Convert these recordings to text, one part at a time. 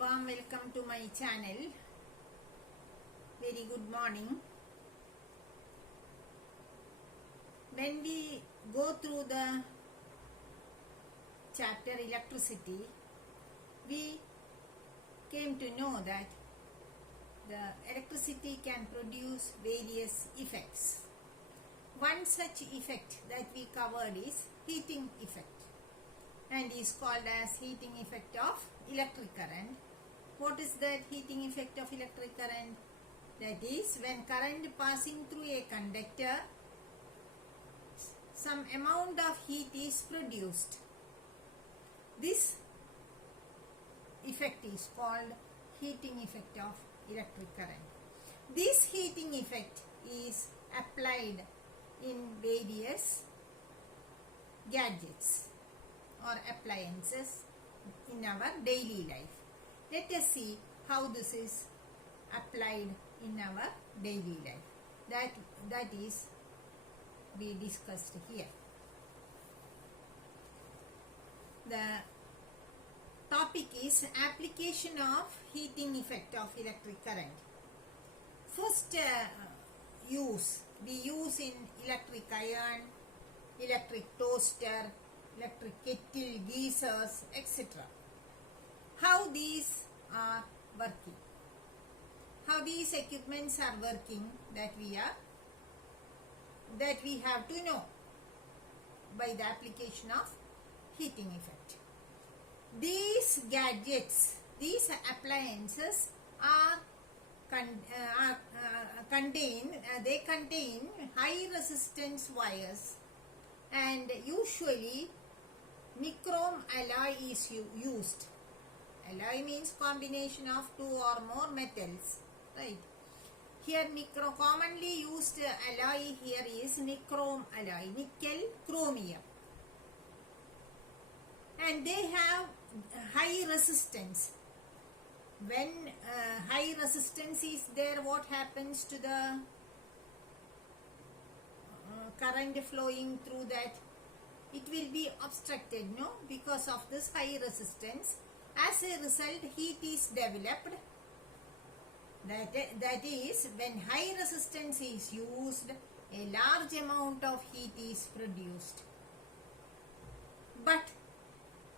warm welcome to my channel. Very good morning. When we go through the chapter electricity, we came to know that the electricity can produce various effects. One such effect that we covered is heating effect and is called as heating effect of electric current. What is that heating effect of electric current? That is, when current passing through a conductor, some amount of heat is produced. This effect is called heating effect of electric current. This heating effect is applied in various gadgets or appliances in our daily life. Let us see how this is applied in our daily life. That is we discussed here. The topic is application of heating effect of electric current. First use we use in electric iron, electric toaster, electric kettle, geysers, etc. How these are working, how these equipments are working, that we have to know by the application of heating effect. These gadgets, these appliances contain high resistance wires, and usually nichrome alloy is used. Alloy means combination of two or more metals, right? Here commonly used alloy here is nichrome alloy, nickel chromium, and they have high resistance. When high resistance is there, what happens to the current flowing through that? It will be obstructed, no? Because of this high resistance. As a result, heat is developed. That is, when high resistance is used, a large amount of heat is produced. But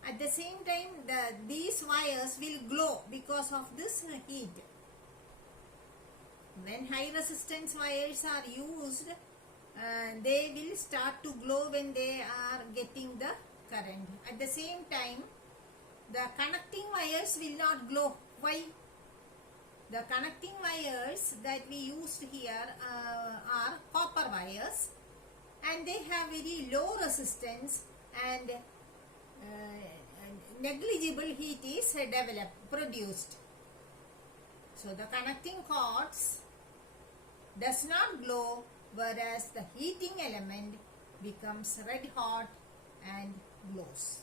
at the same time, these wires will glow because of this heat. When high resistance wires are used, they will start to glow when they are getting the current. At the same time, the connecting wires will not glow. Why? The connecting wires that we used here are copper wires, and they have very low resistance, and negligible heat is produced. So the connecting cords does not glow, whereas the heating element becomes red hot and glows.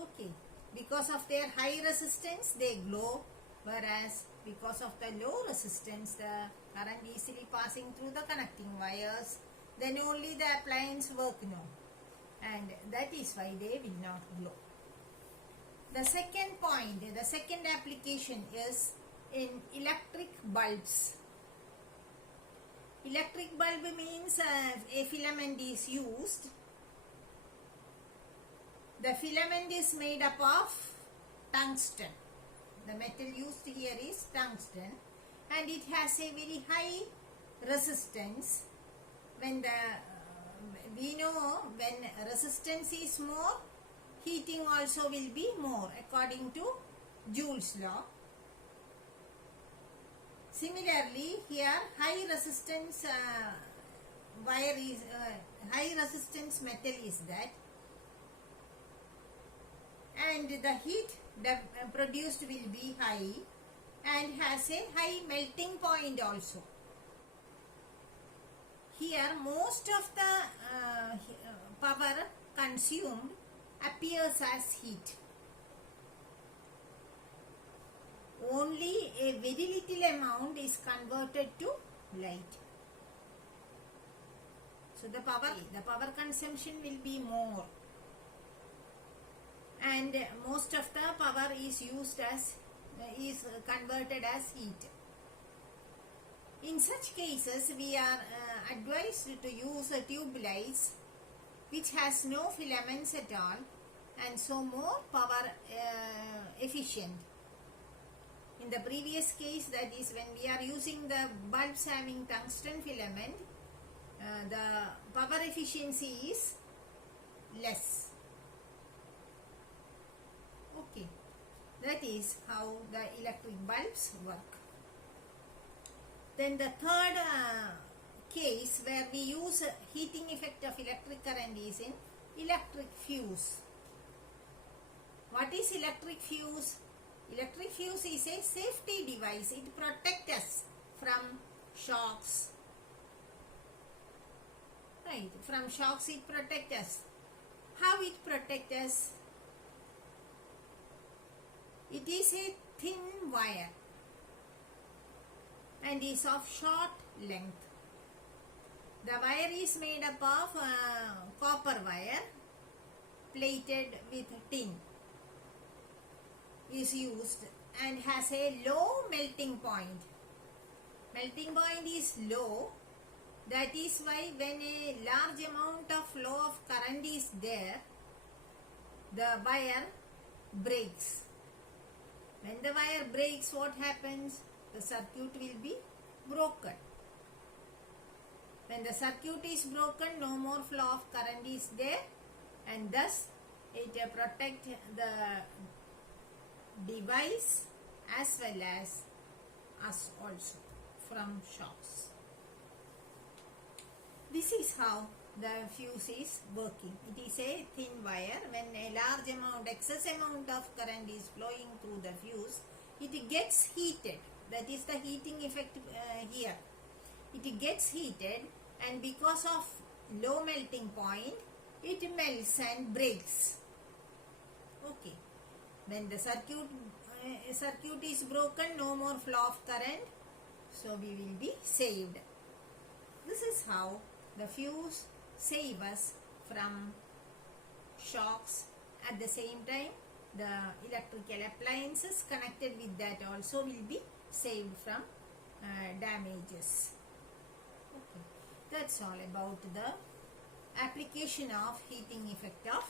Okay, because of their high resistance they glow, whereas because of the low resistance the current easily passing through the connecting wires, then only the appliance work now, and that is why they will not glow. The second point, the second application is in electric bulbs. Electric bulb means a filament is used. The filament is made up of tungsten. The metal used here is tungsten, and it has a very high resistance. When we know when resistance is more, heating also will be more according to Joule's law. Similarly, here high resistance wire is high resistance metal is that, and the heat produced will be high and has a high melting point also. Here most of the power consumed appears as heat. Only a very little amount is converted to light. So the power consumption will be more. and most of the power is used as is converted as heat. In such cases, we are advised to use tube lights which has no filaments at all and so more power efficient. In the previous case, that is when we are using the bulbs having tungsten filament, the power efficiency is less. Okay, that is how the electric bulbs work. Then the third case where we use heating effect of electric current is in electric fuse. What is electric fuse? Electric fuse is a safety device. It protects us from shocks. Right, from shocks it protects us. How it protects us? It is a thin wire and is of short length. The wire is made up of copper wire plated with tin is used and has a low melting point. Melting point is low. That is why when a large amount of flow of current is there, the wire breaks. When the wire breaks, what happens? The circuit will be broken. When the circuit is broken, no more flow of current is there and thus it protects the device as well as us also from shocks. This is how the fuse is working. It is a thin wire. When a large amount, excess amount of current is flowing through the fuse, it gets heated. That is the heating effect here. It gets heated and because of low melting point, it melts and breaks. Okay. When the circuit is broken, no more flow of current, so we will be saved. This is how the fuse save us from shocks. At the same time, the electrical appliances connected with that also will be saved from damages. Okay. That's all about the application of heating effect of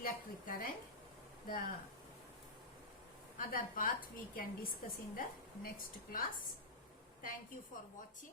electric current. The other part we can discuss in the next class. Thank you for watching.